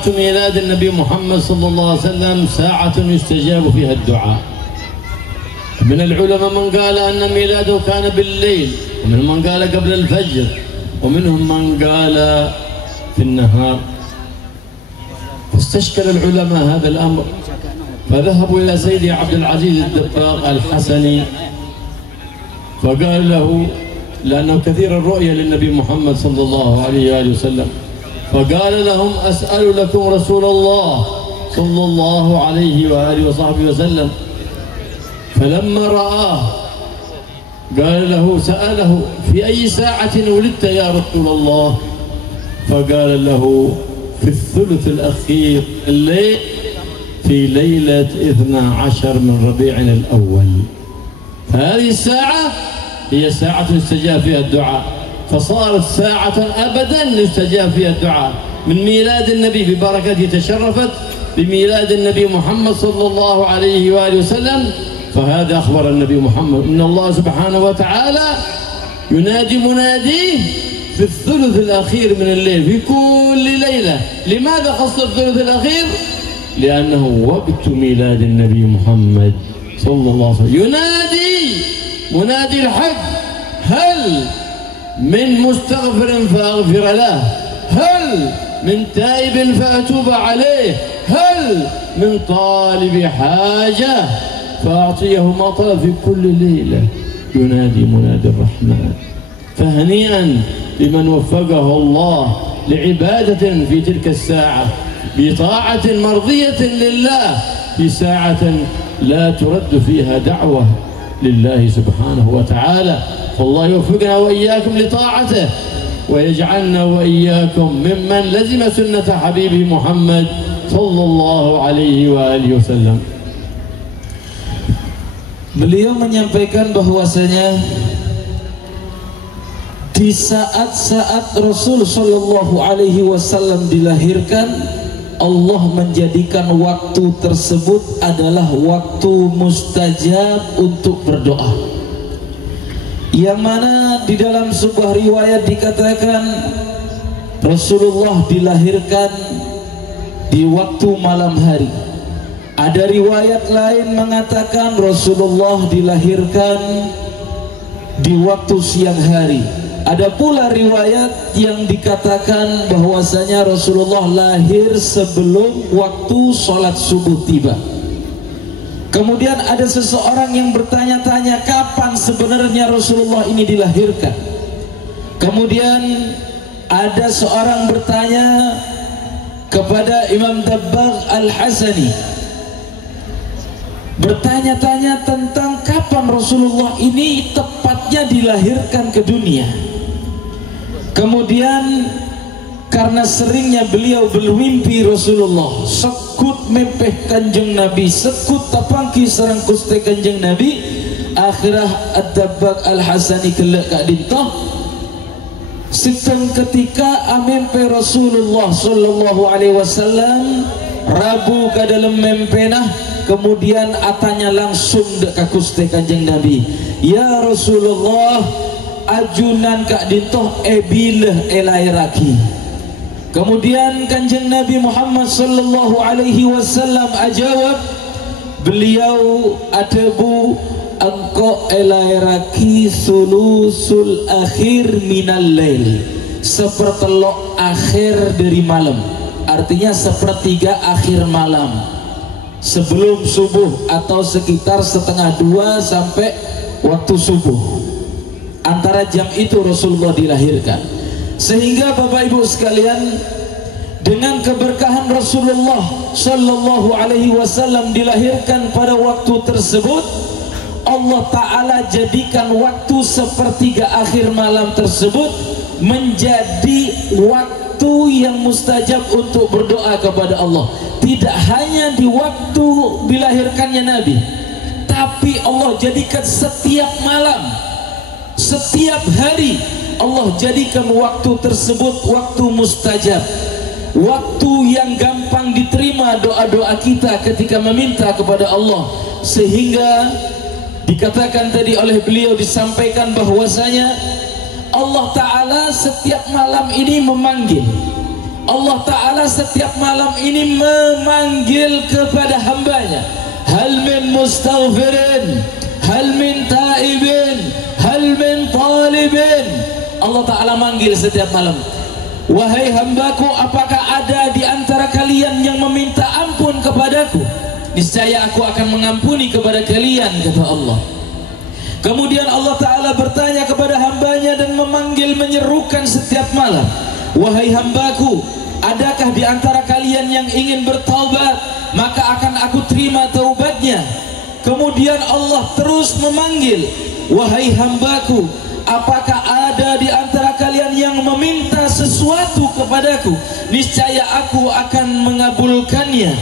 ساعة ميلاد النبي محمد صلى الله عليه وسلم ساعة يستجاب فيها الدعاء. من العلماء من قال أن ميلاده كان بالليل، ومنهم من قال قبل الفجر، ومنهم من قال في النهار. فاستشكل العلماء هذا الأمر، فذهبوا إلى سيدي عبد العزيز الدباغ الحسني، فقال له، لأنه كثير الرؤية للنبي محمد صلى الله عليه وآله وسلم، فقال لهم: أسأل لكم رسول الله صلى الله عليه وآله وصحبه وسلم. فلما رآه قال له، سأله: في أي ساعة ولدت يا رسول الله؟ فقال له: في الثلث الأخير الليل في ليلة 12 من ربيع الأول. هذه الساعة هي ساعة يستجاب فيها الدعاء، فصارت ساعة أبدا يستجاب فيها الدعاء. من ميلاد النبي ببركته تشرفت بميلاد النبي محمد صلى الله عليه وآله وسلم. فهذا أخبر النبي محمد إن الله سبحانه وتعالى ينادي مناديه في الثلث الأخير من الليل في كل ليلة. لماذا خص الثلث الأخير؟ لأنه وقت ميلاد النبي محمد صلى الله عليه وسلم. ينادي منادي الحق: هل من مستغفر فأغفر له؟ هل من تائب فأتوب عليه؟ هل من طالب حاجة فأعطيه ما طلب؟ في كل ليلة ينادي منادي الرحمن. فهنيئا لمن وفقه الله لعبادة في تلك الساعة بطاعة مرضية لله، في ساعة لا ترد فيها دعوة لله سبحانه وتعالى. فالله يوفقنا وإياكم لطاعته، ويجعلنا وإياكم ممن لزم سنة حبيبه محمد صلى الله عليه وآله وسلم. Beliau menyampaikan bahwasanya di saat-saat Rasul Shallallahu Alaihi Wasallam dilahirkan, Allah menjadikan waktu tersebut adalah waktu mustajab untuk berdoa. Yang mana di dalam sebuah riwayat dikatakan Rasulullah dilahirkan di waktu malam hari. Ada riwayat lain mengatakan Rasulullah dilahirkan di waktu siang hari. Ada pula riwayat yang dikatakan bahwasanya Rasulullah lahir sebelum waktu sholat subuh tiba. Kemudian ada seseorang yang bertanya-tanya kapan sebenarnya Rasulullah ini dilahirkan. Kemudian ada seorang bertanya kepada Imam Dabbagh Al-Hasani, bertanya-tanya tentang kapan Rasulullah ini tepatnya dilahirkan ke dunia. Kemudian karena seringnya beliau bermimpi Rasulullah, sekut mempeh kanjeng Nabi, sekut tapangki sareng kuste kanjeng Nabi, akhirah Ad-Dabbagh Al-Hasani kelak kak dintoh Sitten ketika amempe Rasulullah sallallahu alaihi wasallam rabu ke dalam mempenah, kemudian atanya langsung dek kakuste kanjeng Nabi, ya Rasulullah ajunan kak dintoh ebilah elairaki. Kemudian kanjeng Nabi Muhammad sallallahu alaihi wasallam ajawab, beliau atebu engkau elairaki sulusul akhir minal lail, sepertelok akhir dari malam, artinya sepertiga akhir malam sebelum subuh atau sekitar setengah dua sampai waktu subuh. Antara jam itu Rasulullah dilahirkan. Sehingga Bapak Ibu sekalian, dengan keberkahan Rasulullah sallallahu alaihi wasallam dilahirkan pada waktu tersebut, Allah Ta'ala jadikan waktu sepertiga akhir malam tersebut menjadi waktu yang mustajab untuk berdoa kepada Allah. Tidak hanya di waktu dilahirkannya Nabi, tapi Allah jadikan setiap malam, setiap hari Allah jadikan waktu tersebut waktu mustajab, waktu yang gampang diterima doa-doa kita ketika meminta kepada Allah. Sehingga dikatakan tadi oleh beliau, disampaikan bahwasanya Allah Ta'ala setiap malam ini memanggil Allah Ta'ala setiap malam ini memanggil kepada hambanya, hal min mustaghfirin, hal min taibin, hal min talibin. Allah Ta'ala manggil setiap malam, wahai hambaku, apakah ada di antara kalian yang meminta ampun kepadaku? Niscaya aku akan mengampuni kepada kalian, kata Allah. Kemudian Allah Ta'ala bertanya kepada hambanya dan memanggil, menyerukan setiap malam, wahai hambaku, adakah di antara kalian yang ingin bertaubat? Maka akan aku terima taubatnya. Kemudian Allah terus memanggil, wahai hambaku, apakah ada di antara kalian yang meminta sesuatu kepadaku? Niscaya aku akan mengabulkannya.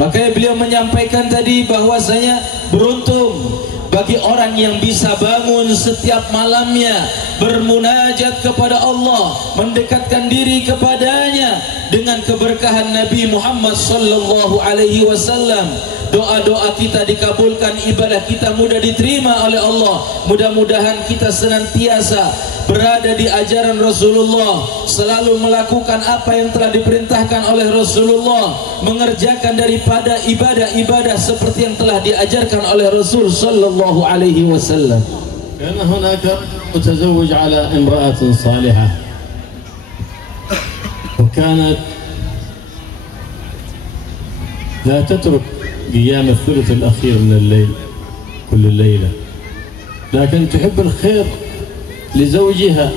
Makanya beliau menyampaikan tadi bahwasanya beruntung bagi orang yang bisa bangun setiap malamnya bermunajat kepada Allah, mendekatkan diri kepadanya dengan keberkahan Nabi Muhammad sallallahu alaihi wasallam. Doa-doa kita dikabulkan, ibadah kita mudah diterima oleh Allah. Mudah-mudahan kita senantiasa berada di ajaran Rasulullah, selalu melakukan apa yang telah diperintahkan oleh Rasulullah, mengerjakan daripada ibadah-ibadah seperti yang telah diajarkan oleh Rasul sallallahu alaihi wasallam. كان هناك متزوج على امرأة صالحة وكانت لا تترك قيام الثلث الأخير من الليل كل الليلة، لكن تحب الخير لزوجها،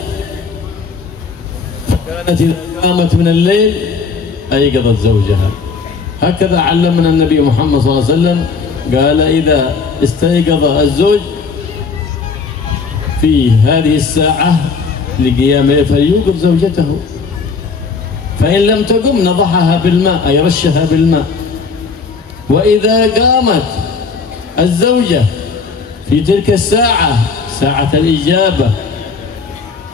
فكانت إذا قامت من الليل أيقظت زوجها. هكذا علمنا النبي محمد صلى الله عليه وسلم، قال إذا استيقظ الزوج في هذه الساعة لقيامه فليوقظ زوجته، فإن لم تقم نضحها بالماء أي رشها بالماء. وإذا قامت الزوجة في تلك الساعة ساعة الإجابة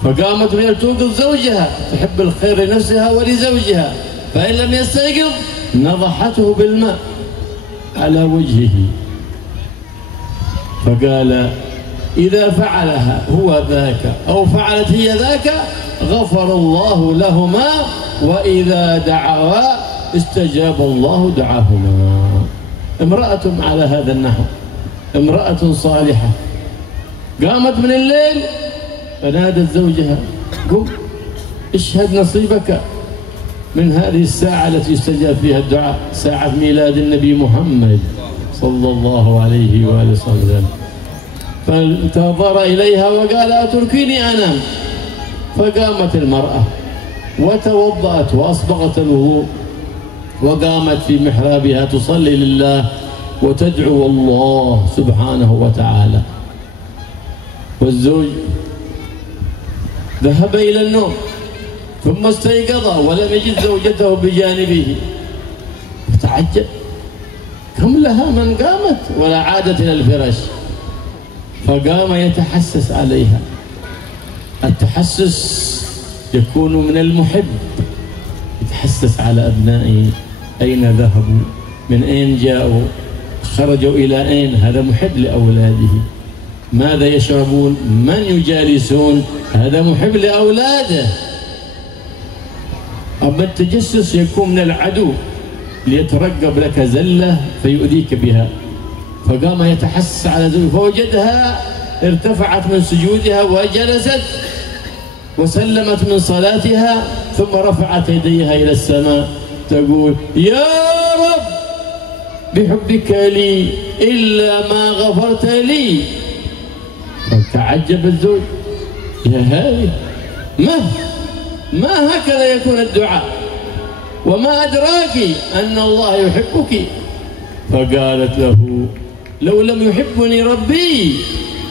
فقامت من توقظ زوجها، تحب الخير لنفسها ولزوجها، فإن لم يستيقظ نضحته بالماء على وجهه. فقال إذا فعلها هو ذاك أو فعلت هي ذاك غفر الله لهما، وإذا دعوا استجاب الله دعاهما. امرأة على هذا النحو، امرأة صالحة قامت من الليل فنادت زوجها قم اشهد نصيبك من هذه الساعة التي يستجاب فيها الدعاء، ساعة ميلاد النبي محمد صلى الله عليه وآله وسلم. فانتظر إليها وقال أتركيني أنام، فقامت المرأة وتوضأت وأصبغت الوضوء وقامت في محرابها تصلي لله وتدعو الله سبحانه وتعالى. والزوج ذهب إلى النوم ثم استيقظ ولم يجد زوجته بجانبه، فتعجب كم لها من قامت ولا عادت إلى الفراش، فقام يتحسس عليها. التحسس يكون من المحب، يتحسس على أبنائه، أين ذهبوا، من أين جاءوا، خرجوا إلى أين، هذا محب لأولاده. ماذا يشربون، من يجالسون، هذا محب لأولاده. أما التجسس يكون من العدو ليترقب لك زلة فيؤذيك بها. فقام يتحسس على زوجها فوجدها ارتفعت من سجودها وجلست وسلمت من صلاتها ثم رفعت يديها إلى السماء تقول يا رب بحبك لي إلا ما غفرت لي. فتعجب الزوج، يا هذه ما هكذا يكون الدعاء، وما أدراك أن الله يحبك. فقالت له لو لم يحبني ربي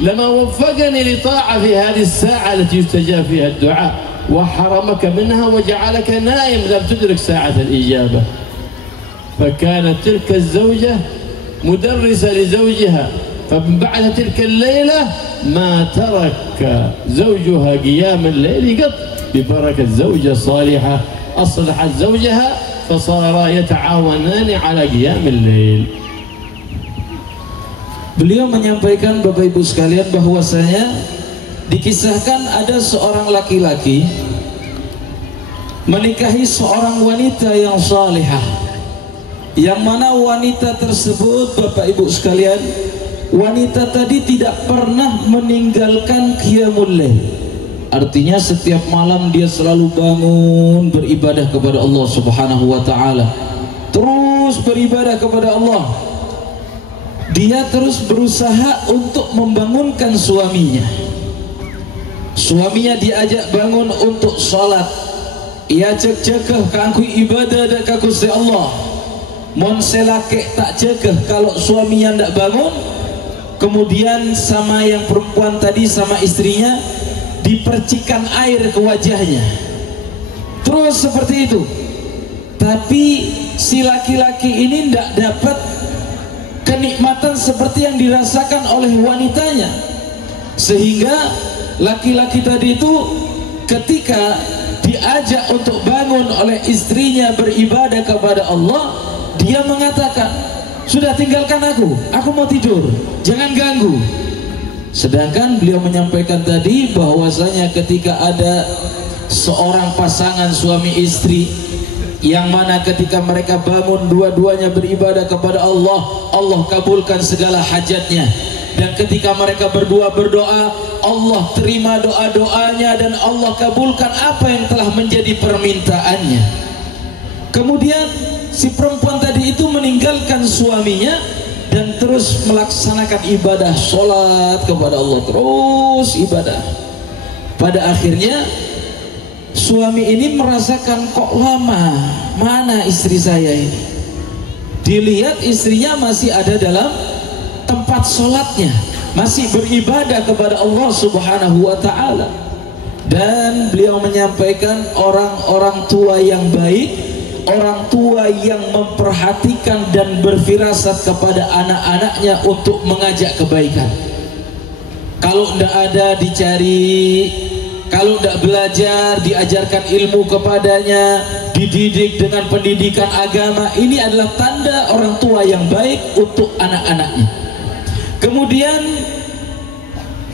لما وفقني لطاعة في هذه الساعة التي يستجاب فيها الدعاء، وحرمك منها وجعلك نائم لم تدرك ساعة الإجابة. فكانت تلك الزوجة مدرسة لزوجها، فمن بعد تلك الليلة ما ترك زوجها قيام الليل قط، ببركة زوجة صالحة أصلحت زوجها فصارا يتعاونان على قيام الليل. Beliau menyampaikan, Bapak Ibu sekalian, bahwasanya dikisahkan ada seorang laki-laki menikahi seorang wanita yang salihah, yang mana wanita tersebut, Bapak Ibu sekalian, wanita tadi tidak pernah meninggalkan qiyamul lail. Artinya setiap malam dia selalu bangun beribadah kepada Allah Subhanahu wa taala. Terus beribadah kepada Allah. Dia terus berusaha untuk membangunkan suaminya. Suaminya diajak bangun untuk salat. Ia cekeh kangku ibadah dan kangku Gusti Allah. Mon selake tak cekeh kalau suaminya ndak bangun. Kemudian sama yang perempuan tadi, sama istrinya, dipercikan air ke wajahnya. Terus seperti itu. Tapi si laki-laki ini tidak dapat kenikmatan seperti yang dirasakan oleh wanitanya. Sehingga laki-laki tadi itu ketika diajak untuk bangun oleh istrinya beribadah kepada Allah, dia mengatakan, "Sudah, tinggalkan aku mau tidur, jangan ganggu." Sedangkan beliau menyampaikan tadi bahwasanya ketika ada seorang pasangan suami istri yang mana ketika mereka bangun dua-duanya beribadah kepada Allah, Allah kabulkan segala hajatnya. Dan ketika mereka berdua berdoa, Allah terima doa-doanya dan Allah kabulkan apa yang telah menjadi permintaannya. Kemudian si perempuan tadi itu meninggalkan suaminya dan terus melaksanakan ibadah sholat kepada Allah, terus ibadah. Pada akhirnya suami ini merasakan, kok lama, mana istri saya ini? Dilihat istrinya masih ada dalam tempat sholatnya, masih beribadah kepada Allah Subhanahu wa ta'ala. Dan beliau menyampaikan, orang-orang tua yang baik, orang tua yang memperhatikan dan berfirasat kepada anak-anaknya untuk mengajak kebaikan. Kalau tidak ada dicari, kalau tidak belajar diajarkan ilmu kepadanya, dididik dengan pendidikan agama. Ini adalah tanda orang tua yang baik untuk anak-anaknya. Kemudian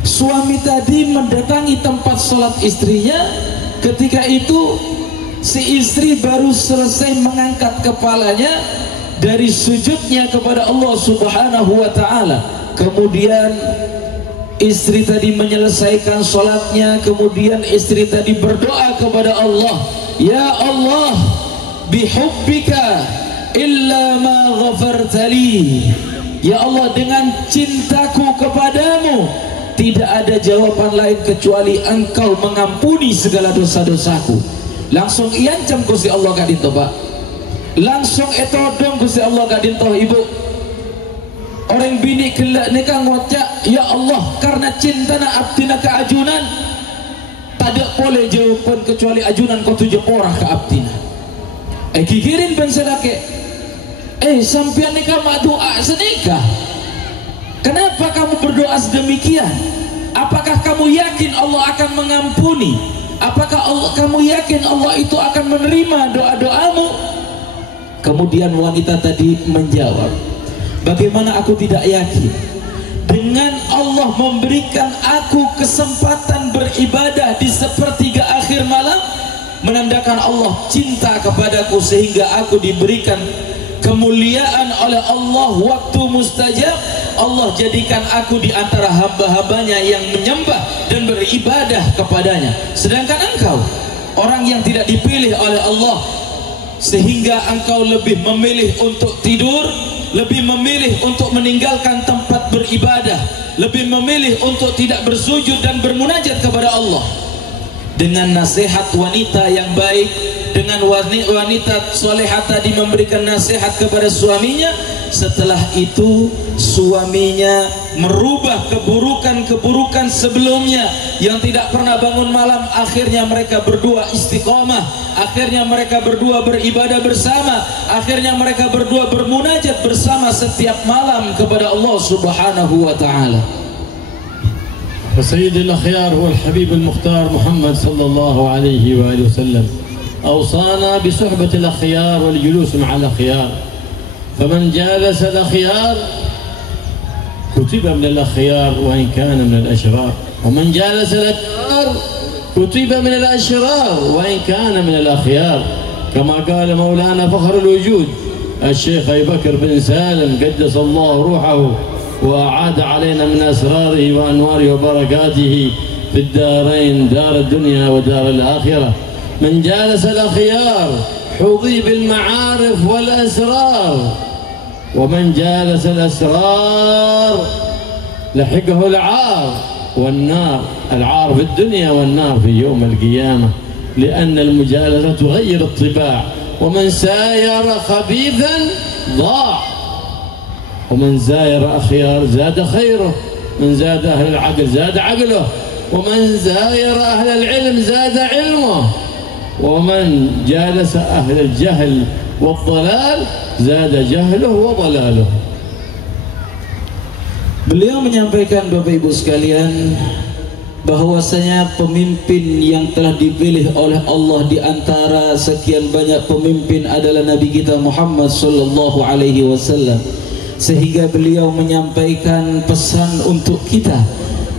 suami tadi mendatangi tempat sholat istrinya. Ketika itu si istri baru selesai mengangkat kepalanya dari sujudnya kepada Allah Subhanahu wa ta'ala. Kemudian istri tadi menyelesaikan sholatnya. Kemudian istri tadi berdoa kepada Allah, "Ya Allah, bihubbika illa ma ghafartali." Ya Allah, dengan cintaku kepadamu tidak ada jawaban lain kecuali Engkau mengampuni segala dosa-dosaku. Langsung iancam Gusti Allah gak dinto, Pak. Langsung etodong Gusti Allah gak dinto, Ibu. Orang bini kelak nikah ngocak, "Ya Allah, karena cinta na abdina ke ajunan, tak boleh jawaban kecuali ajunan kau 7 porah ke abdina." Kikirin bensedake, sampian nikah mak doa senikah. Kenapa kamu berdoa sedemikian? Apakah kamu yakin Allah akan mengampuni? Apakah kamu yakin Allah itu akan menerima doa-doamu? Kemudian wanita tadi menjawab, "Bagaimana aku tidak yakin? Dengan Allah memberikan aku kesempatan beribadah di sepertiga akhir malam, menandakan Allah cinta kepadaku sehingga aku diberikan kemuliaan oleh Allah waktu mustajab. Allah jadikan aku di antara hamba-hambanya yang menyembah dan beribadah kepadanya. Sedangkan engkau orang yang tidak dipilih oleh Allah, sehingga engkau lebih memilih untuk tidur, lebih memilih untuk meninggalkan tempat beribadah, lebih memilih untuk tidak bersujud dan bermunajat kepada Allah." Dengan nasihat wanita yang baik, dengan wanita solehah tadi memberikan nasihat kepada suaminya, setelah itu suaminya merubah keburukan-keburukan sebelumnya yang tidak pernah bangun malam. Akhirnya mereka berdua istiqomah, akhirnya mereka berdua beribadah bersama, akhirnya mereka berdua bermunajat bersama setiap malam kepada Allah Subhanahu wa ta'ala. وسيد الأخيار هو الحبيب المختار محمد صلى الله عليه وآله وسلم أوصانا بصحبة الأخيار والجلوس مع الأخيار، فمن جالس الأخيار كتب من الأخيار وإن كان من الأشرار، ومن جالس الأشرار كتب من الأشرار وإن كان من الأخيار، كما قال مولانا فخر الوجود الشيخ أبي بكر بن سالم قدس الله روحه وأعاد علينا من أسراره وأنواره وبركاته في الدارين، دار الدنيا ودار الآخرة. من جالس الأخيار حظي بالمعارف والأسرار، ومن جالس الأسرار لحقه العار والنار، العار في الدنيا والنار في يوم القيامة، لأن المجالسة تغير الطباع. ومن ساير خبيثا ضاع، ومن زاير أخيار زاد خيره، من زاد أهل العقل زاد عقله، ومن زاير أهل العلم زاد علمه، ومن جالس أهل الجهل والضلال زاد جهله وضلاله. Beliau menyampaikan, Bapak Ibu sekalian, bahwasanya pemimpin yang telah dipilih oleh Allah di antara sekian banyak pemimpin adalah Nabi kita Muhammad sallallahu alaihi wasallam. Sehingga beliau menyampaikan pesan untuk kita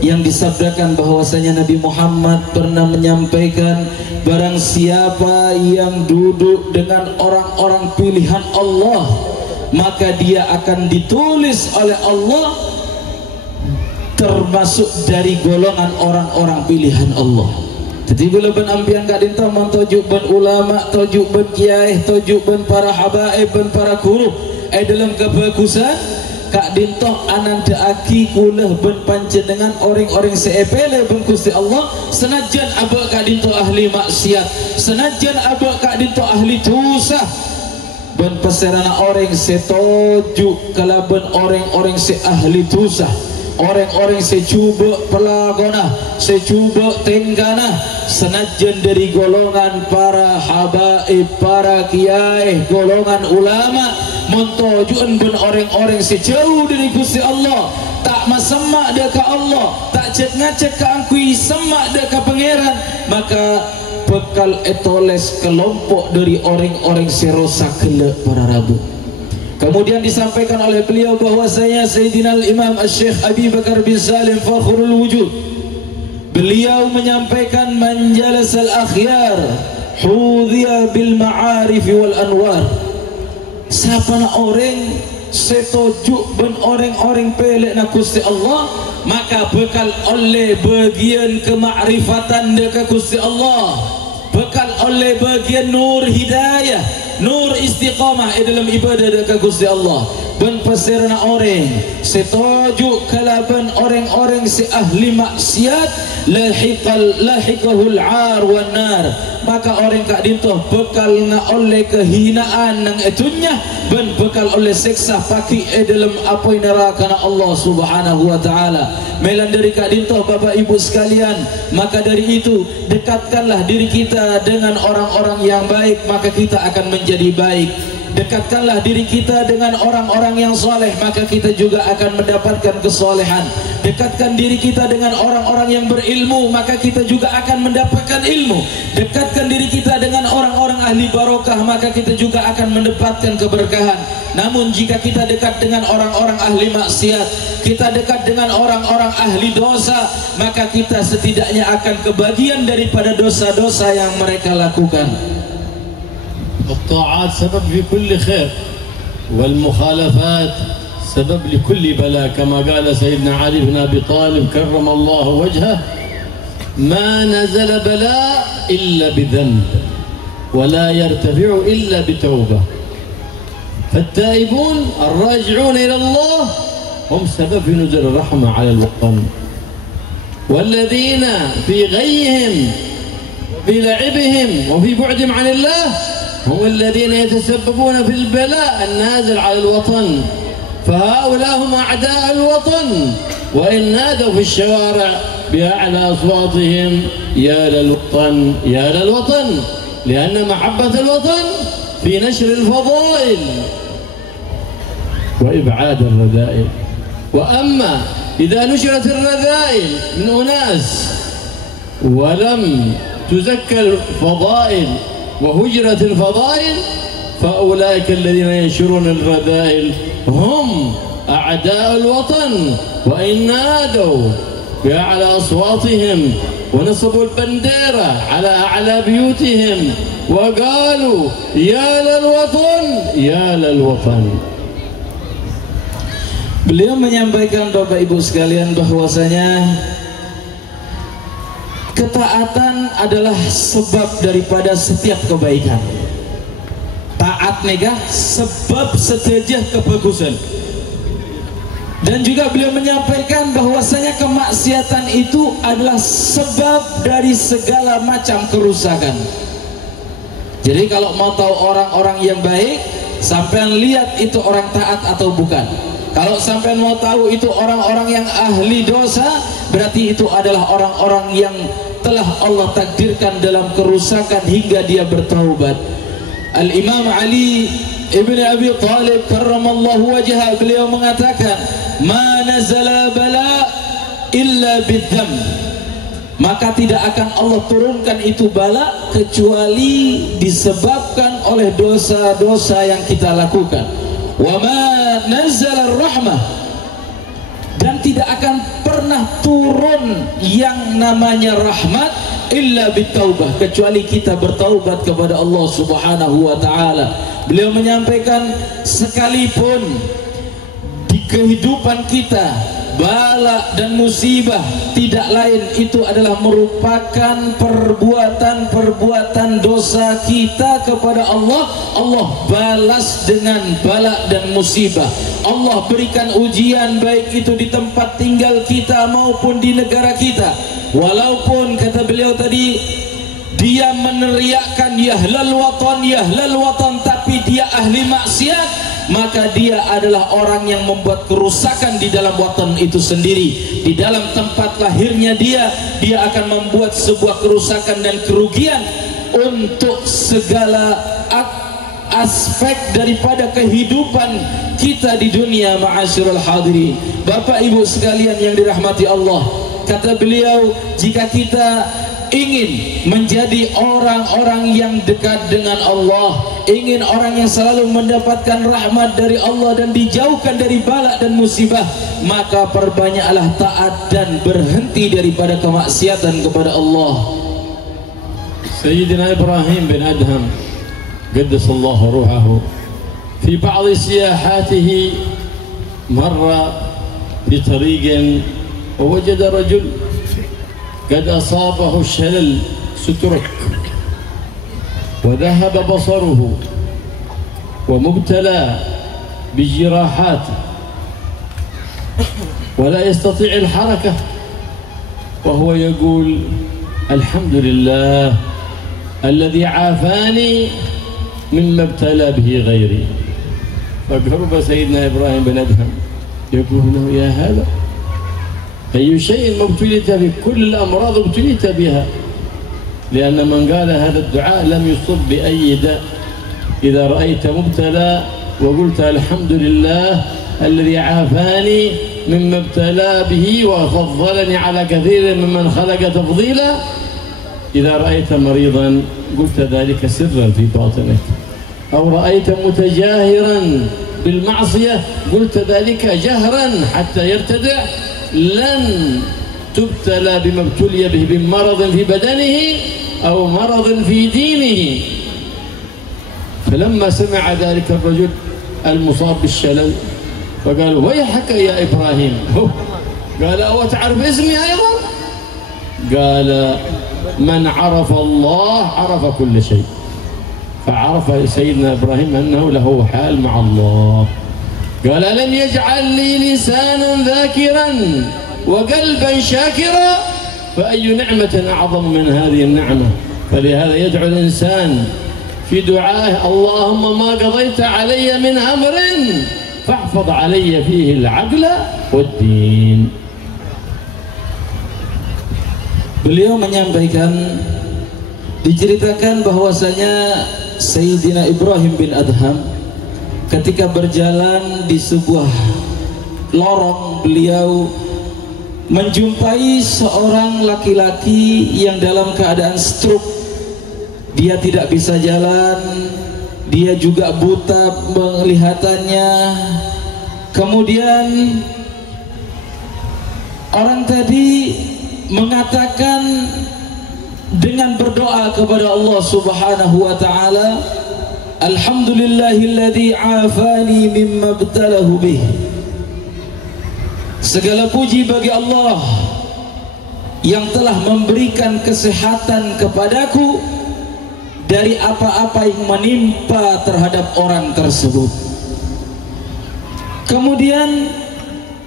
yang disabdakan bahwasanya Nabi Muhammad pernah menyampaikan, barang siapa yang duduk dengan orang-orang pilihan Allah, maka dia akan ditulis oleh Allah termasuk dari golongan orang-orang pilihan Allah. Jadi bila ben ambian kak dinta mentojuk ben ulama, tojuk ben kiai, tojuk ben para habaib, ben para guru dalam kebagusan kak dintoh ananda aki kulah ben panjenengan orang-orang seepele ben Gusti Allah, senajan abak kak dintoh ahli maksiat, senajan abak kak dintoh ahli dosa, ben peserana orang setojuk kalau ben orang-orang se ahli dosa, orang-orang secuba pelagona, secuba tenggana, senajan dari golongan para habaib, para kiai, golongan ulama, montojuan ben orang-orang sejauh dari Gusti Allah, tak masemak deka Allah, tak cek ngacek ke angkui semak deka pangeran, maka bekal etoles kelompok dari orang-orang serosak kelak para rabu. Kemudian disampaikan oleh beliau bahwasanya Sayyidina Imam Syekh Abi Bakar bin Salim Fakhrul Wujud, beliau menyampaikan man jalasal akhyar hudhiya bil ma'arif wal anwar. Siapa orang setuju ben orang-orang pelek na Gusti Allah, maka bekal oleh bagian kemakrifatan dekat Gusti Allah, bekal oleh bagian nur hidayah, nur istiqamah dalam ibadah dekat Gusti Allah. Ben pasirna orang setuju kalaban orang-orang si ahli maksiat lahiqahul ar wan nar, maka orang kak dintoh bekal na oleh kehinaan nang etunya, ben bekal oleh seksa paki dalam apa neraka na Allah Subhanahu wa taala. Melan dari kak dintoh Bapak Ibu sekalian, maka dari itu dekatkanlah diri kita dengan orang-orang yang baik, maka kita akan menjadi baik. Dekatkanlah diri kita dengan orang-orang yang soleh, maka kita juga akan mendapatkan kesolehan. Dekatkan diri kita dengan orang-orang yang berilmu, maka kita juga akan mendapatkan ilmu. Dekatkan diri kita dengan orang-orang ahli barokah, maka kita juga akan mendapatkan keberkahan. Namun jika kita dekat dengan orang-orang ahli maksiat, kita dekat dengan orang-orang ahli dosa, maka kita setidaknya akan kebagian daripada dosa-dosa yang mereka lakukan. الطاعات سبب في كل خير، والمخالفات سبب لكل بلاء، كما قال سيدنا علي بن أبي طالب كرم الله وجهه: ما نزل بلاء إلا بذنب ولا يرتفع إلا بتوبة. فالتائبون الراجعون إلى الله هم سبب في نزول الرحمة على الوطن، والذين في غيهم وفي لعبهم وفي بعدهم عن الله هم الذين يتسببون في البلاء النازل على الوطن. فهؤلاء هم أعداء الوطن، وإن نادوا في الشوارع بأعلى أصواتهم يا للوطن يا للوطن، لأن محبة الوطن في نشر الفضائل وإبعاد الرذائل. وأما إذا نشرت الرذائل من أناس ولم تزكى الفضائل وهجرت الفضائل، فأولئك الذين ينشرون الرذائل هم أعداء الوطن، وإن نادوا بأعلى أصواتهم ونصبوا البنديرة على أعلى بيوتهم وقالوا يا للوطن يا للوطن. Beliau menyampaikan Bapak Ibu sekalian bahwasanya ketaatan adalah sebab daripada setiap kebaikan. Taat nega sebab setiap kebagusan. Dan juga beliau menyampaikan bahwasanya kemaksiatan itu adalah sebab dari segala macam kerusakan. Jadi kalau mau tahu orang-orang yang baik, sampean lihat itu orang taat atau bukan. Kalau sampean mau tahu itu orang-orang yang ahli dosa, berarti itu adalah orang-orang yang telah Allah takdirkan dalam kerusakan hingga dia bertaubat. Al-Imam Ali Ibn Abi Talib karramallahu wajhah, beliau mengatakan, "Ma nazala bala illa bidzam." Maka tidak akan Allah turunkan itu bala kecuali disebabkan oleh dosa-dosa yang kita lakukan. Wa ma nazala rahmah, dan tidak akan pernah turun yang namanya rahmat illa bitaubah, kecuali kita bertaubat kepada Allah Subhanahu wa taala. Beliau menyampaikan, sekalipun di kehidupan kita bala dan musibah tidak lain itu adalah merupakan perbuatan-perbuatan dosa kita kepada Allah, Allah balas dengan bala dan musibah. Allah berikan ujian baik itu di tempat tinggal kita maupun di negara kita. Walaupun kata beliau tadi dia meneriakkan yahlal watan, tapi dia ahli maksiat, maka dia adalah orang yang membuat kerusakan di dalam watan itu sendiri. Di dalam tempat lahirnya dia akan membuat sebuah kerusakan dan kerugian untuk segala aspek daripada kehidupan kita di dunia. Ma'asyiral hadirin, Bapak Ibu sekalian yang dirahmati Allah, kata beliau, jika kita ingin menjadi orang-orang yang dekat dengan Allah, ingin orang yang selalu mendapatkan rahmat dari Allah dan dijauhkan dari bala dan musibah, maka perbanyaklah taat dan berhenti daripada kemaksiatan kepada Allah. Sayyidina Ibrahim bin Adham qaddasallahu ruhahu fi ba'd siyahatihi marra fi tariqin wa wajada rajul قد أصابه الشلل سترك وذهب بصره ومبتلى بجراحات ولا يستطيع الحركة، وهو يقول الحمد لله الذي عافاني مما ابتلى به غيري. فقرب سيدنا إبراهيم بن أدهم يقول له يا هذا أي شيء ما ابتليت به، كل الأمراض ابتليت بها، لأن من قال هذا الدعاء لم يصب بأي داء. إذا رأيت مبتلى وقلت الحمد لله الذي عافاني مما ابتلى به وفضلني على كثير ممن خلق تفضيلا، إذا رأيت مريضا قلت ذلك سرا في باطنك، أو رأيت متجاهرا بالمعصية قلت ذلك جهرا حتى يرتدع، لن تبتلى بما ابتلي به من مرض في بدنه أو مرض في دينه. فلما سمع ذلك الرجل المصاب بالشلل فقال ويحك يا إبراهيم، قال أو تعرف اسمي أيضا؟ قال من عرف الله عرف كل شيء. فعرف سيدنا إبراهيم أنه له حال مع الله. قال ألم يجعل لي لسانا ذاكرا وقلبا شاكرا، فأي نعمة أعظم من هذه النعمة؟ فلهذا يدعو الإنسان في دعائه اللهم ما قضيت علي من أمر فاحفظ علي فيه العقل والدين. Beliau menyampaikan, diceritakan bahwasanya Sayyidina Ibrahim bin Adham ketika berjalan di sebuah lorong, beliau menjumpai seorang laki-laki yang dalam keadaan stroke. Dia tidak bisa jalan, dia juga buta penglihatannya. Kemudian Orang tadi mengatakan dengan berdoa kepada Allah Subhanahu wa taala, alhamdulillahilladzi afani mimma btalahu bih. Segala puji bagi Allah yang telah memberikan kesehatan kepadaku dari apa-apa yang menimpa terhadap orang tersebut. Kemudian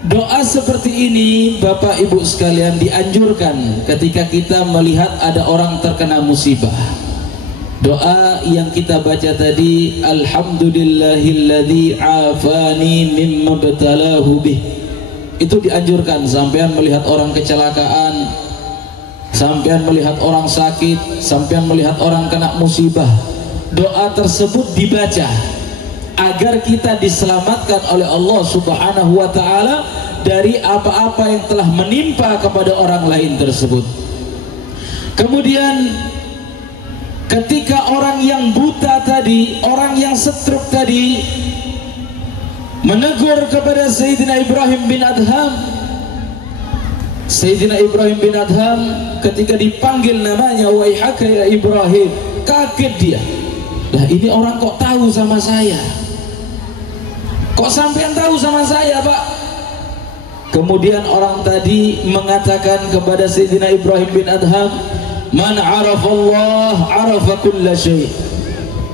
doa seperti ini Bapak Ibu sekalian dianjurkan ketika kita melihat ada orang terkena musibah. Doa yang kita baca tadi, alhamdulillahilladzi afani mimma btalahu bih, itu dianjurkan. Sampean melihat orang kecelakaan, sampean melihat orang sakit, sampean melihat orang kena musibah, doa tersebut dibaca agar kita diselamatkan oleh Allah Subhanahu wa taala dari apa-apa yang telah menimpa kepada orang lain tersebut. Kemudian ketika orang yang buta tadi, orang yang stroke tadi menegur kepada Sayyidina Ibrahim bin Adham, Sayyidina Ibrahim bin Adham ketika dipanggil namanya, waihaka ya Ibrahim, kaget dia. Lah ini orang kok tahu sama saya? Kok sampean tahu sama saya, Pak? Kemudian orang tadi mengatakan kepada Sayyidina Ibrahim bin Adham, man arafallah arafa kulla syai'.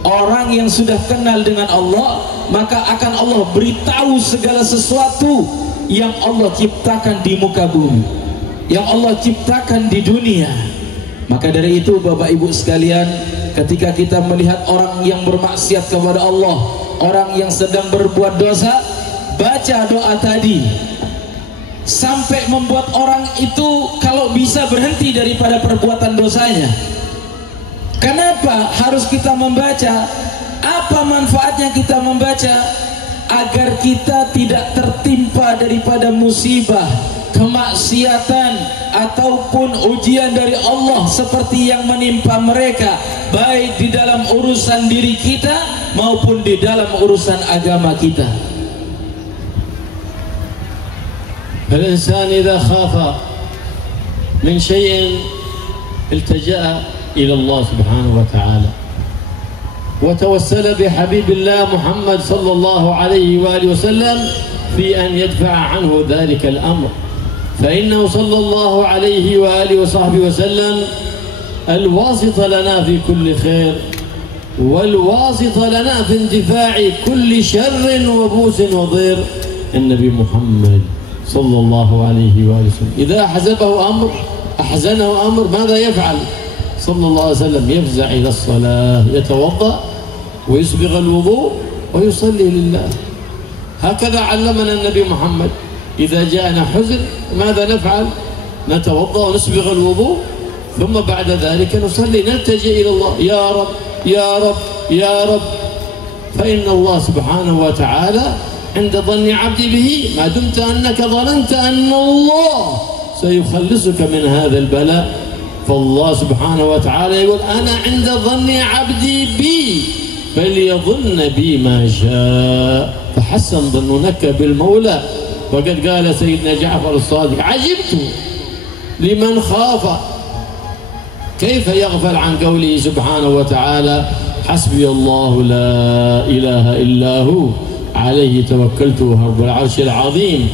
Orang yang sudah kenal dengan Allah, maka akan Allah beritahu segala sesuatu yang Allah ciptakan di muka bumi, yang Allah ciptakan di dunia. Maka dari itu Bapak Ibu sekalian, ketika kita melihat orang yang bermaksiat kepada Allah, orang yang sedang berbuat dosa, baca doa tadi sampai membuat orang itu kalau bisa berhenti daripada perbuatan dosanya. Kenapa harus kita membaca? Apa manfaatnya kita membaca? Agar kita tidak tertimpa daripada musibah, kemaksiatan ataupun ujian dari Allah seperti yang menimpa mereka, baik di dalam urusan diri kita maupun di dalam urusan agama kita. فالإنسان إذا خاف من شيء التجأ إلى الله سبحانه وتعالى وتوسل بحبيب الله محمد صلى الله عليه وآله وسلم في أن يدفع عنه ذلك الأمر، فإنه صلى الله عليه وآله وصحبه وسلم الواسط لنا في كل خير، والواسط لنا في اندفاع كل شر وبوس وضير. النبي محمد صلى الله عليه وآله وسلم إذا أحزنه أمر ماذا يفعل صلى الله عليه وسلم؟ يفزع إلى الصلاة، يتوضأ ويسبغ الوضوء ويصلي لله. هكذا علمنا النبي محمد. إذا جاءنا حزن ماذا نفعل؟ نتوضأ ونسبغ الوضوء، ثم بعد ذلك نصلي، نلتجئ إلى الله، يا رب يا رب يا رب. فإن الله سبحانه وتعالى عند ظن عبدي به، ما دمت أنك ظننت أن الله سيخلصك من هذا البلاء، فالله سبحانه وتعالى يقول أنا عند ظن عبدي بي فليظن بي ما شاء، فحسن ظنك بالمولى. وقد قال سيدنا جعفر الصادق عجبت لمن خاف كيف يغفل عن قوله سبحانه وتعالى حسبي الله لا إله إلا هو عليه توكلت رب العرش العظيم.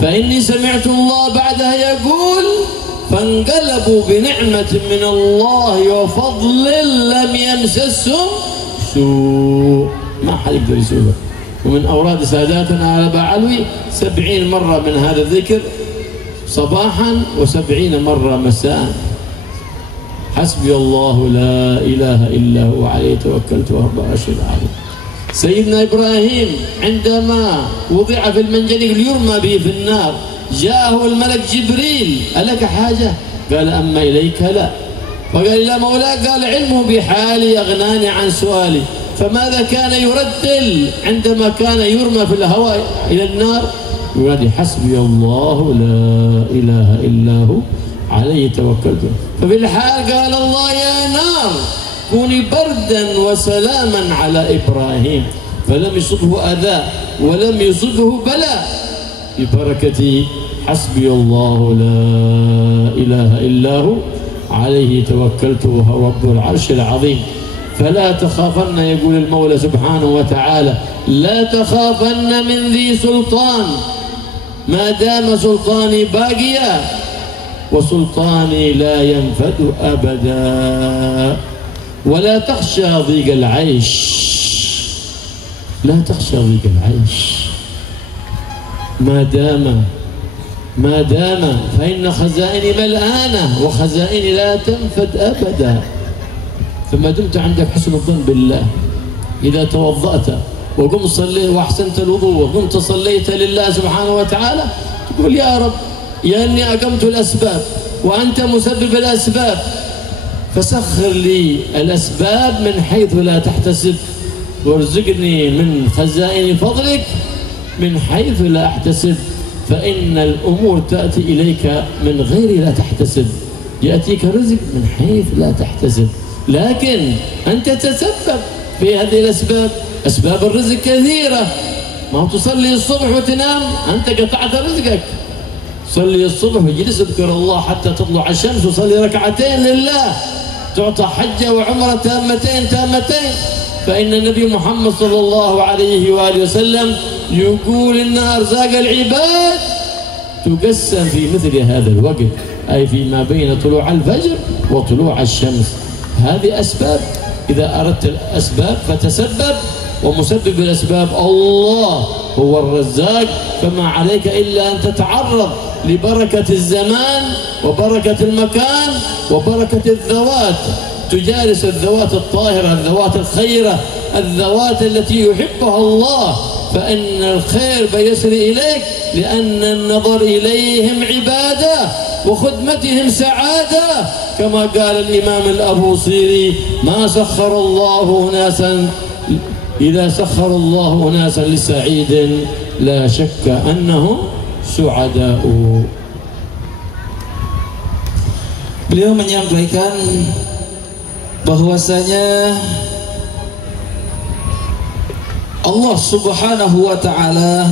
فإني سمعت الله بعدها يقول فانقلبوا بنعمة من الله وفضل لم يمسسهم سوء. ما حد يقدر يسوء. ومن أوراد ساداتنا على بعلوي 70 مرة من هذا الذكر صباحا و70 مرة مساء. حسبي الله لا إله إلا هو عليه توكلت رب العرش العظيم. سيدنا إبراهيم عندما وضع في المنجنيق ليرمى به في النار جاءه الملك جبريل ألك حاجة؟ قال أما إليك لا. فقال إلى مولاك؟ قال علمه بحالي أغناني عن سؤالي. فماذا كان يردل عندما كان يرمى في الهواء إلى النار؟ ينادي حسبي الله لا إله إلا هو عليه توكلت. ففي الحال قال الله يا نار كوني بردا وسلاما على إبراهيم، فلم يصبه أذى ولم يصبه بلاء ببركة حسبي الله لا إله إلا هو عليه توكلت وهو رب العرش العظيم. فلا تخافن، يقول المولى سبحانه وتعالى، لا تخافن من ذي سلطان ما دام سلطاني باقيا وسلطاني لا ينفد أبدا. ولا تخشى ضيق العيش، لا تخشى ضيق العيش ما دام فإن خزائني ملآنة وخزائني لا تنفد أبدا. فما دمت عندك حسن الظن بالله، إذا توضأت وقمت صليت وأحسنت الوضوء وقمت صليت لله سبحانه وتعالى، تقول يا رب يا أني أقمت الأسباب وأنت مسبب الأسباب، فسخر لي الأسباب من حيث لا تحتسب، وارزقني من خزائن فضلك من حيث لا أحتسب. فإن الأمور تأتي إليك من غير لا تحتسب، يأتيك رزق من حيث لا تحتسب، لكن أنت تتسبب في هذه الأسباب. أسباب الرزق كثيرة، ما هو تصلي الصبح وتنام أنت قطعت رزقك. صلي الصبح وجلس اذكر الله حتى تطلع الشمس وصلي ركعتين لله، تعطى حجة وعمرة تامتين. فإن النبي محمد صلى الله عليه وآله وسلم يقول إن أرزاق العباد تقسم في مثل هذا الوقت، أي فيما بين طلوع الفجر وطلوع الشمس. هذه أسباب، إذا أردت الأسباب فتسبب، ومسبب الأسباب الله هو الرزاق. فما عليك إلا أن تتعرض لبركة الزمان وبركة المكان وبركة الذوات، تجالس الذوات الطاهرة، الذوات الخيرة، الذوات التي يحبها الله، فإن الخير بيسر إليك، لأن النظر إليهم عبادة وخدمتهم سعادة. كما قال الإمام الأبوصيري: ما سخر الله ناسا، إذا سخر الله ناسا لسعيد لا شك أنهم سعداء. Beliau menyampaikan bahwasanya Allah Subhanahu wa ta'ala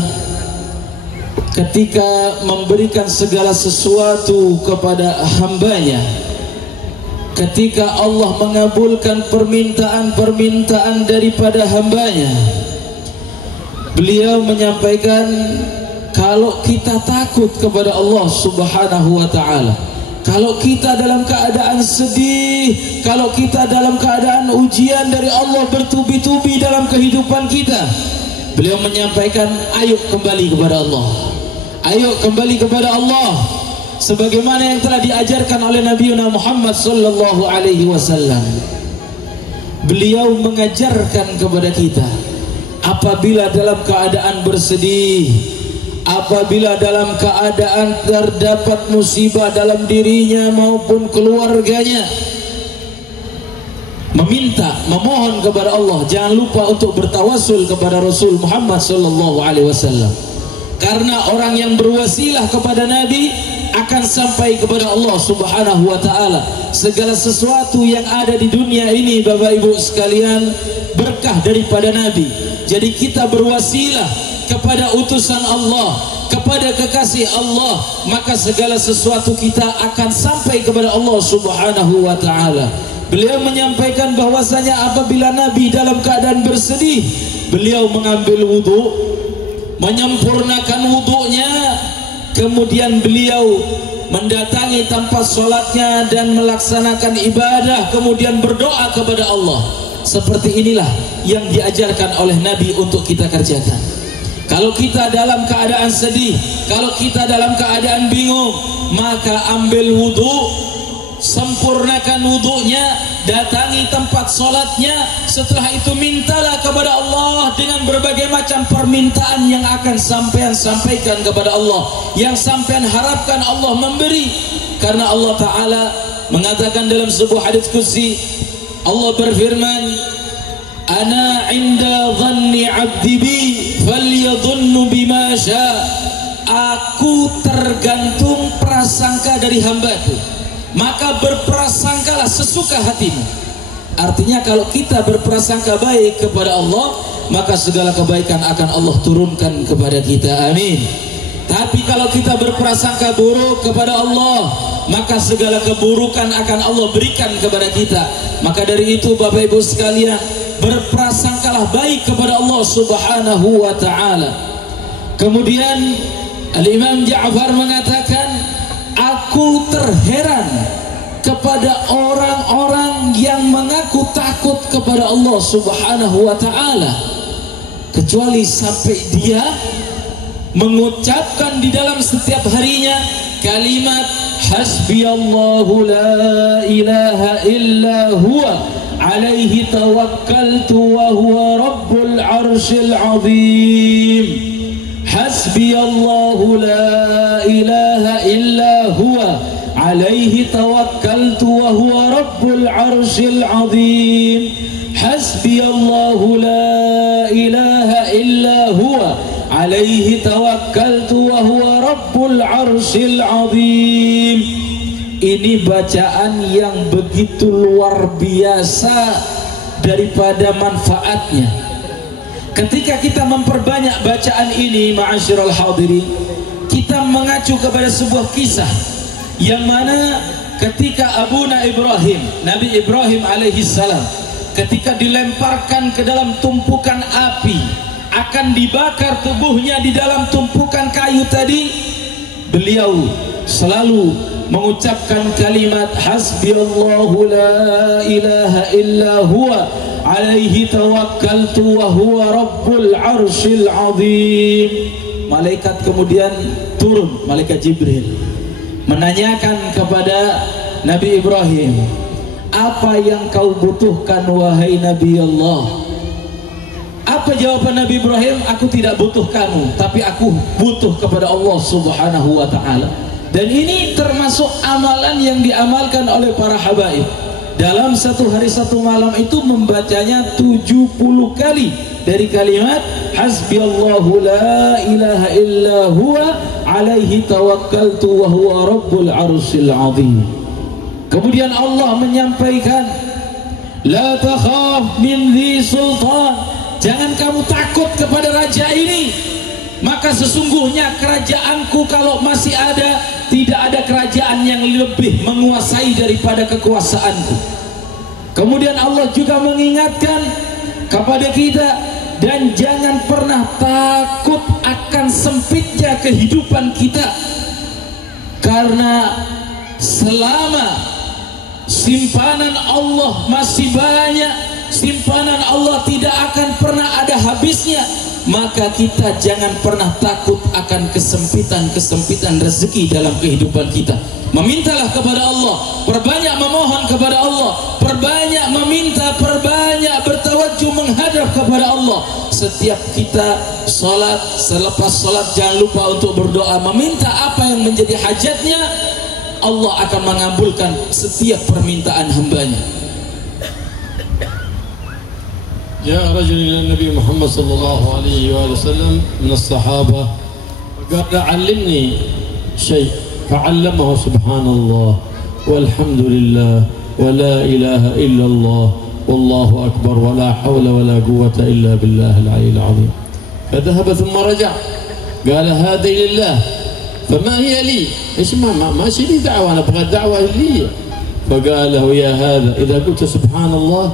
ketika memberikan segala sesuatu kepada hambanya, ketika Allah mengabulkan permintaan-permintaan daripada hambanya, beliau menyampaikan kalau kita takut kepada Allah Subhanahu wa ta'ala, kalau kita dalam keadaan sedih, kalau kita dalam keadaan ujian dari Allah bertubi-tubi dalam kehidupan kita, beliau menyampaikan ayo kembali kepada Allah, ayo kembali kepada Allah, sebagaimana yang telah diajarkan oleh Nabi Muhammad sallallahu alaihi wasallam. Beliau mengajarkan kepada kita, apabila dalam keadaan bersedih, apabila dalam keadaan terdapat musibah dalam dirinya maupun keluarganya, memohon kepada Allah, jangan lupa untuk bertawassul kepada Rasul Muhammad sallallahu alaihi wasallam. Karena orang yang berwasilah kepada Nabi akan sampai kepada Allah Subhanahu wa ta'ala. Segala sesuatu yang ada di dunia ini, Bapak Ibu sekalian, berkah daripada Nabi. Jadi kita berwasilah kepada utusan Allah, kepada kekasih Allah, maka segala sesuatu kita akan sampai kepada Allah Subhanahu wa ta'ala. Beliau menyampaikan bahwasanya apabila Nabi dalam keadaan bersedih, beliau mengambil wudu, menyempurnakan wudunya, kemudian beliau mendatangi tempat sholatnya dan melaksanakan ibadah, kemudian berdoa kepada Allah. Seperti inilah yang diajarkan oleh Nabi untuk kita kerjakan. Kalau kita dalam keadaan sedih, kalau kita dalam keadaan bingung, maka ambil wudu, sempurnakan wudunya, datangi tempat sholatnya. Setelah itu mintalah kepada Allah dengan berbagai macam permintaan yang akan sampean sampaikan kepada Allah, yang sampean harapkan Allah memberi. Karena Allah Ta'ala mengatakan dalam sebuah hadits qudsi, Allah berfirman, Ana inda dhanni abdi bi falyadhunnu bima sya. Aku tergantung prasangka dari hambaku, maka berprasangkalah sesuka hatimu. Artinya kalau kita berprasangka baik kepada Allah, maka segala kebaikan akan Allah turunkan kepada kita. Amin. Tapi kalau kita berprasangka buruk kepada Allah, maka segala keburukan akan Allah berikan kepada kita. Maka dari itu Bapak Ibu sekalian, berprasangkalah baik kepada Allah Subhanahu wa ta'ala. Kemudian Al-Imam Ja'far mengatakan, aku terheran kepada orang-orang yang mengaku takut kepada Allah Subhanahu wa ta'ala, kecuali sampai dia mengucapkan di dalam setiap harinya kalimat hasbiyallahu la ilaha illa huwa alaihi tawakkaltu wa huwa rabbul arsyil azim. Hasbiyallahu la ilaha illa huwa alaihi tawakkaltu wa huwa rabbul arsyil azim. Hasbiyallahu la ilaha illa huwa alaihi tawakkaltu wa huwa rabbul arsyil azim. Ini bacaan yang begitu luar biasa daripada manfaatnya. Ketika kita memperbanyak bacaan ini, ma'asyiral hadirin, kita mengacu kepada sebuah kisah yang mana ketika Abuna Ibrahim, Nabi Ibrahim alaihi salam, ketika dilemparkan ke dalam tumpukan api, akan dibakar tubuhnya di dalam tumpukan kayu tadi, beliau selalu mengucapkan kalimat hasbiyallahu la ilaha illa huwa alaihi tawakkaltu wa huwa rabbul arsyil azim. Malaikat kemudian turun, malaikat Jibril menanyakan kepada Nabi Ibrahim, apa yang kau butuhkan wahai Nabi Allah? Apa jawaban Nabi Ibrahim? Aku tidak butuh kamu, tapi aku butuh kepada Allah Subhanahu wa ta'ala. Dan ini termasuk amalan yang diamalkan oleh para habaib. Dalam satu hari satu malam itu membacanya 70 kali dari kalimat hasbiyallahu la ilaha illa huwa alaihi tawakkaltu wa huwa rabbul arsyil azim. Kemudian Allah menyampaikan, la takhaf min dhi sultan, jangan kamu takut kepada raja ini, maka sesungguhnya kerajaanku kalau masih ada, tidak ada kerajaan yang lebih menguasai daripada kekuasaanku. Kemudian Allah juga mengingatkan kepada kita, dan jangan pernah takut akan sempitnya kehidupan kita, karena selama simpanan Allah masih banyak, simpanan Allah tidak akan pernah ada habisnya, maka kita jangan pernah takut akan kesempitan-kesempitan rezeki dalam kehidupan kita. Memintalah kepada Allah, perbanyak memohon kepada Allah, perbanyak meminta, perbanyak bertawajuh menghadap kepada Allah. Setiap kita salat, selepas salat jangan lupa untuk berdoa, meminta apa yang menjadi hajatnya. Allah akan mengabulkan setiap permintaan hambanya. جاء رجل إلى النبي محمد صلى الله عليه وآله وسلم من الصحابة فقال علمني شيء، فعلمه سبحان الله والحمد لله ولا إله إلا الله والله أكبر ولا حول ولا قوة إلا بالله العلي العظيم. فذهب ثم رجع قال هذه لله، فما هي لي؟ إيش ما لي دعوة، أنا أبغى دعوة لي. فقال له يا هذا إذا قلت سبحان الله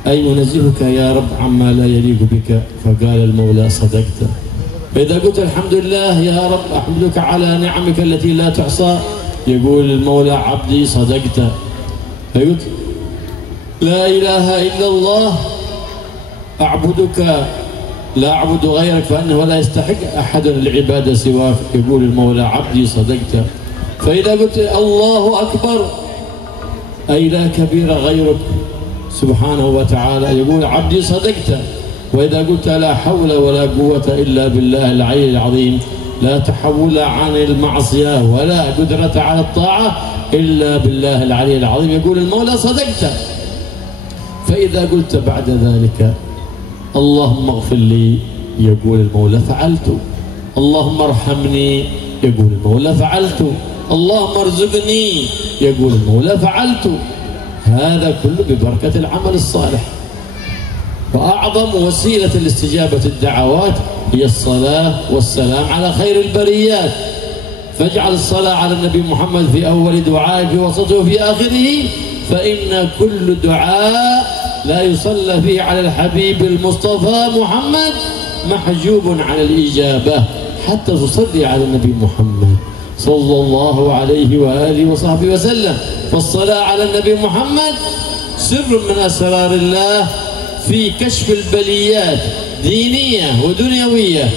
أي أنزهك يا رب عما لا يليق بك، فقال المولى صدقت. فإذا قلت الحمد لله يا رب أحمدك على نعمك التي لا تحصى، يقول المولى عبدي صدقت. فقلت لا إله إلا الله أعبدك لا أعبد غيرك فإنه لا يستحق أحد العبادة سواك، يقول المولى عبدي صدقت. فإذا قلت الله أكبر أي لا كبير غيرك سبحانه وتعالى، يقول عبدي صدقت. وإذا قلت لا حول ولا قوة إلا بالله العلي العظيم، لا تحول عن المعصية ولا قدرة على الطاعة إلا بالله العلي العظيم، يقول المولى صدقت. فإذا قلت بعد ذلك اللهم اغفر لي، يقول المولى فعلت. اللهم ارحمني، يقول المولى فعلت. اللهم ارزقني، يقول المولى فعلت. هذا كله ببركة العمل الصالح. وأعظم وسيلة لاستجابة الدعوات هي الصلاة والسلام على خير البريات. فاجعل الصلاة على النبي محمد في أول دعاء في وسطه وفي آخره، فإن كل دعاء لا يصلى فيه على الحبيب المصطفى محمد محجوب على الإجابة حتى تصلي على النبي محمد صلى الله عليه وآله وصحبه وسلم. فالصلاة على النبي محمد سر من أسرار الله في كشف البليات دينية ودنيوية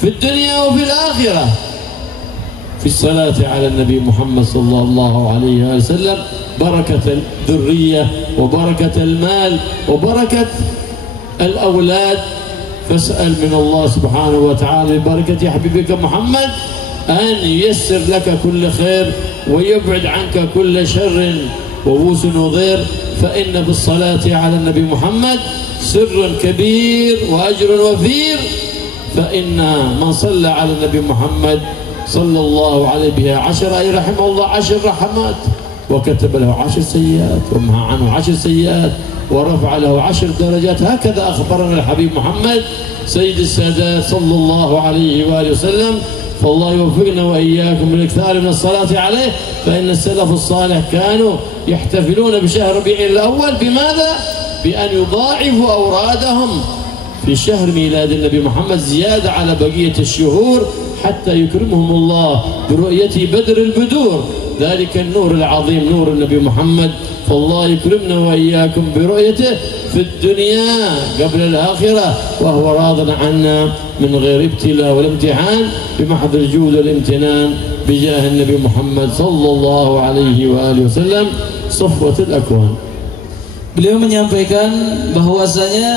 في الدنيا وفي الآخرة. في الصلاة على النبي محمد صلى الله عليه وسلم بركة الذرية وبركة المال وبركة الأولاد. فاسأل من الله سبحانه وتعالى ببركة حبيبك محمد أن ييسر لك كل خير ويبعد عنك كل شر وبوس وضير، فإن في الصلاة على النبي محمد سر كبير وأجر وفير. فإن من صلى على النبي محمد صلى الله عليه بها 10 أي رحمه الله 10 رحمات، وكتب له 10 سيئات ومحى عنه 10 سيئات ورفع له 10 درجات. هكذا أخبرنا الحبيب محمد سيد السادات صلى الله عليه وآله وسلم. فالله يوفقنا وإياكم بالإكثار من الصلاة عليه. فإن السلف الصالح كانوا يحتفلون بشهر ربيع الأول بماذا؟ بأن يضاعفوا أورادهم في شهر ميلاد النبي محمد زيادة على بقية الشهور حتى يكرمهم الله برؤية بدر البدور، ذلك النور العظيم نور النبي محمد. فالله يكرمنا وإياكم برؤيته في الدنيا قبل الآخرة وهو راض عنا من غير ابتلاء ولا امتحان، بمحض الجود والامتنان بجاه النبي محمد صلى الله عليه وآله وسلم صفوة الأكوان. Beliau menyampaikan bahwasanya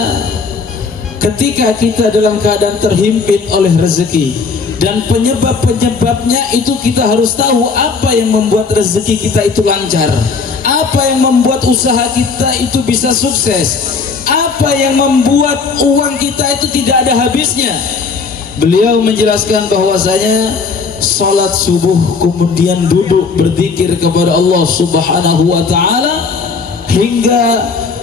ketika kita dalam keadaan terhimpit oleh rezeki dan penyebab-penyebabnya itu kita harus tahu apa yang membuat rezeki kita itu lancar, apa yang membuat usaha kita itu bisa sukses, apa yang membuat uang kita itu tidak ada habisnya. Beliau menjelaskan bahwasanya salat subuh kemudian duduk berzikir kepada Allah Subhanahu wa taala hingga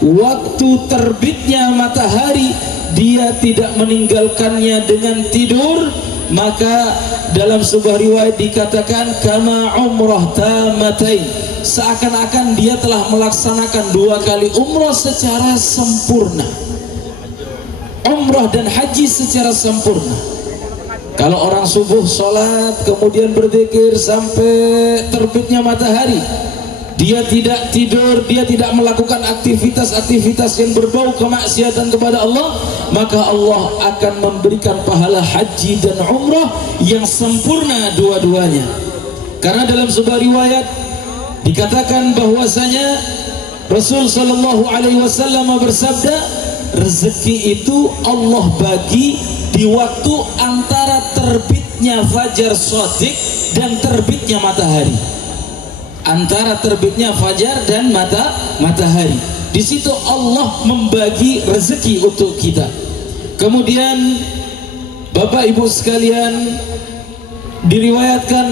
waktu terbitnya matahari, dia tidak meninggalkannya dengan tidur. Maka dalam sebuah riwayat dikatakan kama umrah tamatain, seakan-akan dia telah melaksanakan 2 kali umrah secara sempurna, umrah dan haji secara sempurna. Kalau orang subuh sholat kemudian berzikir sampai terbitnya matahari, dia tidak tidur, dia tidak melakukan aktivitas-aktivitas yang berbau kemaksiatan kepada Allah, maka Allah akan memberikan pahala haji dan umrah yang sempurna dua-duanya. Karena dalam sebuah riwayat dikatakan bahwasanya Rasul sallallahu alaihi wasallam bersabda, rezeki itu Allah bagi di waktu antara terbitnya fajar shadiq dan terbitnya matahari. Antara terbitnya fajar dan matahari, di situ Allah membagi rezeki untuk kita. Kemudian Bapak Ibu sekalian, diriwayatkan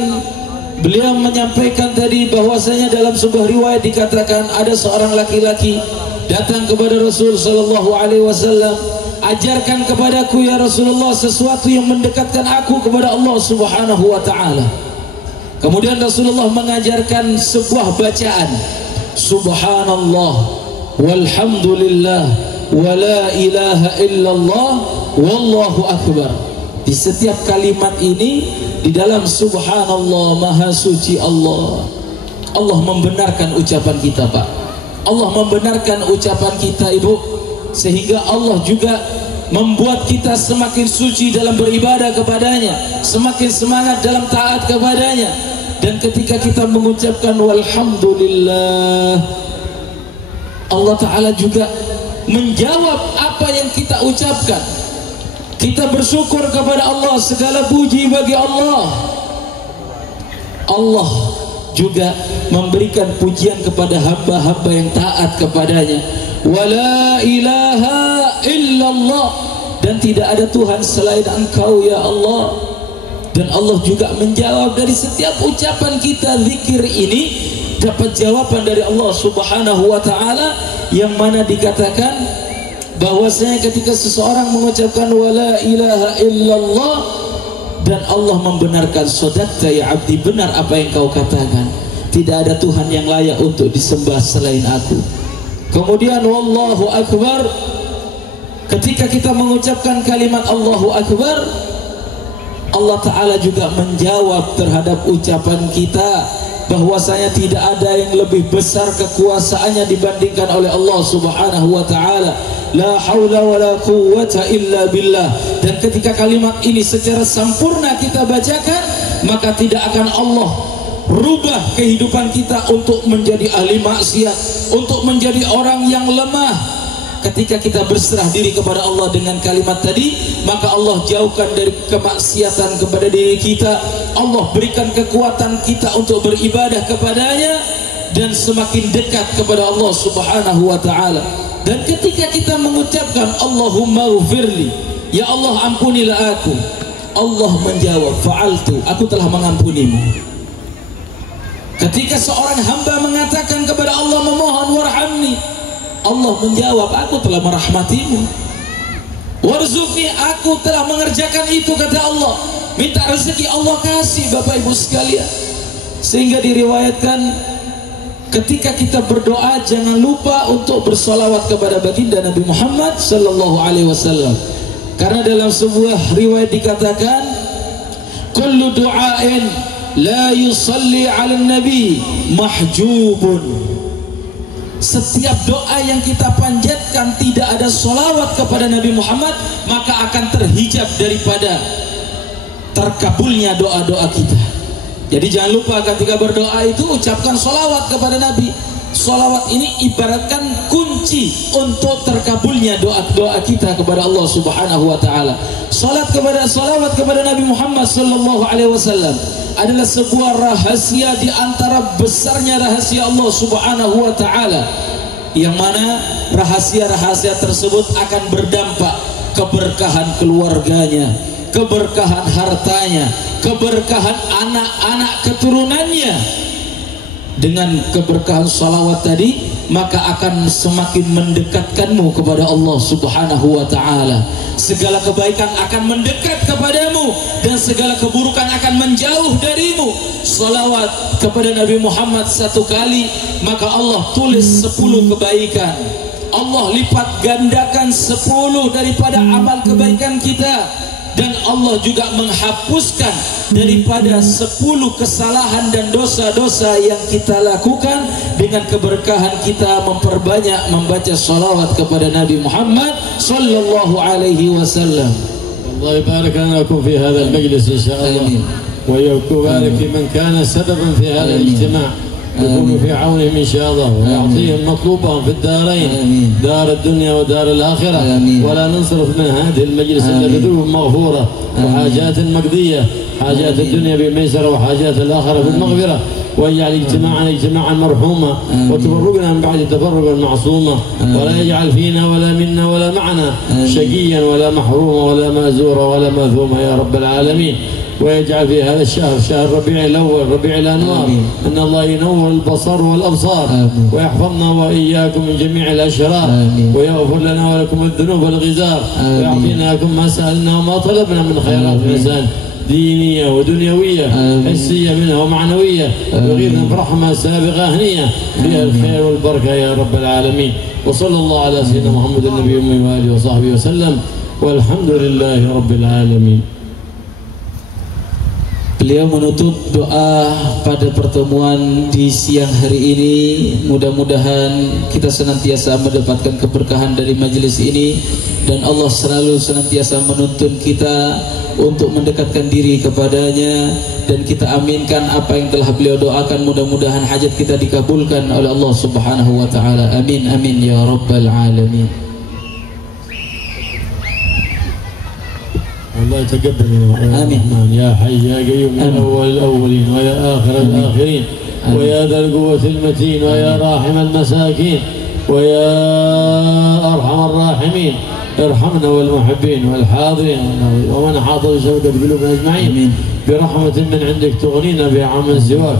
beliau menyampaikan tadi bahwasanya dalam sebuah riwayat dikatakan ada seorang laki-laki datang kepada Rasul sallallahu alaihi wasallam, ajarkan kepadaku ya Rasulullah sesuatu yang mendekatkan aku kepada Allah Subhanahu wa taala. Kemudian Rasulullah mengajarkan sebuah bacaan, Subhanallah walhamdulillah wa la ilaha illallah wallahu akbar. Di setiap kalimat ini, di dalam Subhanallah, Maha Suci Allah, Allah membenarkan ucapan kita, Pak. Allah membenarkan ucapan kita, Ibu, sehingga Allah juga membuat kita semakin suci dalam beribadah kepadanya, semakin semangat dalam taat kepadanya. Dan ketika kita mengucapkan walhamdulillah, Allah Ta'ala juga menjawab apa yang kita ucapkan. Kita bersyukur kepada Allah, segala puji bagi Allah. Allah juga memberikan pujian kepada hamba-hamba yang taat kepadanya. Wala ilaha illallah, dan tidak ada Tuhan selain Engkau ya Allah. Dan Allah juga menjawab dari setiap ucapan kita. Zikir ini dapat jawaban dari Allah Subhanahu wa ta'ala, yang mana dikatakan bahwasanya ketika seseorang mengucapkan wala ilaha illallah dan Allah membenarkan, sadaqta ya abdi, benar apa yang kau katakan, tidak ada Tuhan yang layak untuk disembah selain aku. Kemudian wallahu akbar, ketika kita mengucapkan kalimat Allahu akbar, Allah Ta'ala juga menjawab terhadap ucapan kita bahwasanya tidak ada yang lebih besar kekuasaannya dibandingkan oleh Allah Subhanahu wa Ta'ala. La haula wa la quwwata illa billah. Dan ketika kalimat ini secara sempurna kita bacakan, maka tidak akan Allah rubah kehidupan kita untuk menjadi ahli maksiat, untuk menjadi orang yang lemah. Ketika kita berserah diri kepada Allah dengan kalimat tadi, maka Allah jauhkan dari kemaksiatan kepada diri kita. Allah berikan kekuatan kita untuk beribadah kepadanya dan semakin dekat kepada Allah Subhanahu wa Ta'ala. Dan ketika kita mengucapkan Allahumma ghfirli, ya Allah ampunilah aku, Allah menjawab fa'altu, aku telah mengampunimu. Ketika seorang hamba mengatakan kepada Allah memohon warhamni, Allah menjawab aku telah merahmatimu. Warzuqni, aku telah mengerjakan itu, kata Allah. Minta rezeki Allah kasih, Bapak Ibu sekalian. Sehingga diriwayatkan ketika kita berdoa jangan lupa untuk bersolawat kepada baginda Nabi Muhammad sallallahu alaihi wasallam. Karena dalam sebuah riwayat dikatakan kullu du'ain la yusalli 'alan nabi mahjubun. Setiap doa yang kita panjatkan tidak ada solawat kepada Nabi Muhammad, maka akan terhijab daripada terkabulnya doa-doa kita. Jadi jangan lupa ketika berdoa itu ucapkan solawat kepada Nabi. Solawat ini ibaratkan kunci untuk terkabulnya doa-doa kita kepada Allah Subhanahu wa Ta'ala. Solawat kepada Nabi Muhammad sallallahu alaihi wasallam adalah sebuah rahasia di antara besarnya rahasia Allah Subhanahu wa Ta'ala, yang mana rahasia-rahasia tersebut akan berdampak keberkahan keluarganya, keberkahan hartanya, keberkahan anak-anak keturunannya. Dengan keberkahan salawat tadi, maka akan semakin mendekatkanmu kepada Allah Subhanahu wa Ta'ala. Segala kebaikan akan mendekat kepadamu dan segala keburukan akan menjauh darimu. Salawat kepada Nabi Muhammad satu kali, maka Allah tulis 10 kebaikan. Allah lipat gandakan 10 daripada amal kebaikan kita. Dan Allah juga menghapuskan daripada 10 kesalahan dan dosa-dosa yang kita lakukan dengan keberkahan kita memperbanyak membaca salawat kepada Nabi Muhammad sallallahu alaihi wasallam. Allah يبارك لكم في هذا المجلس إن شاء الله ويبارك في من كان سببا في هذا الاجتماع، يكون في عونهم إن شاء الله ويعطيهم مطلوبهم في الدارين، دار الدنيا ودار الآخرة. ولا ننصرف من هذه المجلس إلا بذنوب مغفورة وحاجات مقضية، حاجات الدنيا بميسرة وحاجات الآخرة بالمغفرة. ويجعل اجتماعنا اجتماعا مرحوما وتفرقنا من بعد تفرقا معصوما، ولا يجعل فينا ولا منا ولا معنا شقيا ولا محروما ولا مأزورا ولا ماثوما يا رب العالمين. ويجعل في هذا الشهر شهر ربيع الأول ربيع الأنوار أن الله ينور البصر والأبصار ويحفظنا وإياكم من جميع الأشرار ويغفر لنا ولكم الذنوب والغزار ويعطينا لكم ما سألنا وما طلبنا من خيرات الإنسان دينية ودنيوية حسية منها ومعنوية، وغيرنا برحمة سابقة هنية فيها الخير والبركة يا رب العالمين. وصلى الله على سيدنا محمد النبي وآله وصحبه وسلم والحمد لله رب العالمين. Beliau menutup doa pada pertemuan di siang hari ini. Mudah-mudahan kita senantiasa mendapatkan keberkahan dari majelis ini, dan Allah selalu senantiasa menuntun kita untuk mendekatkan diri kepadanya, dan kita aminkan apa yang telah beliau doakan. Mudah-mudahan hajat kita dikabulkan oleh Allah Subhanahu wa Ta'ala. Amin amin ya rabbal alamin. الله يتقبل آمين يا حي يا قيوم يا أول الأولين ويا آخر الآخرين ويا ذا القوة المتين ويا راحم المساكين ويا أرحم الراحمين، ارحمنا والمحبين والحاضرين ومن حاضر بسودة قلوبنا أجمعين برحمة من عندك تغنينا بها عمن سواك.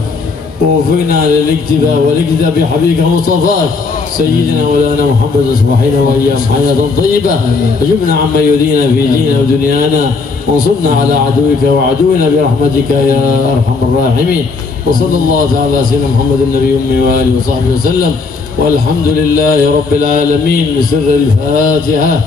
ووفقنا للاكتفاء والاقتداء بحبيبك مصطفاك سيدنا مولانا محمد اصبحنا وايام حياه طيبه وجبنا عما يؤذينا في ديننا ودنيانا وانصرنا على عدوك وعدونا برحمتك يا ارحم الراحمين وصلى الله تعالى على سيدنا محمد النبي امي واله وصحبه وسلم والحمد لله رب العالمين بسر الفاتحه.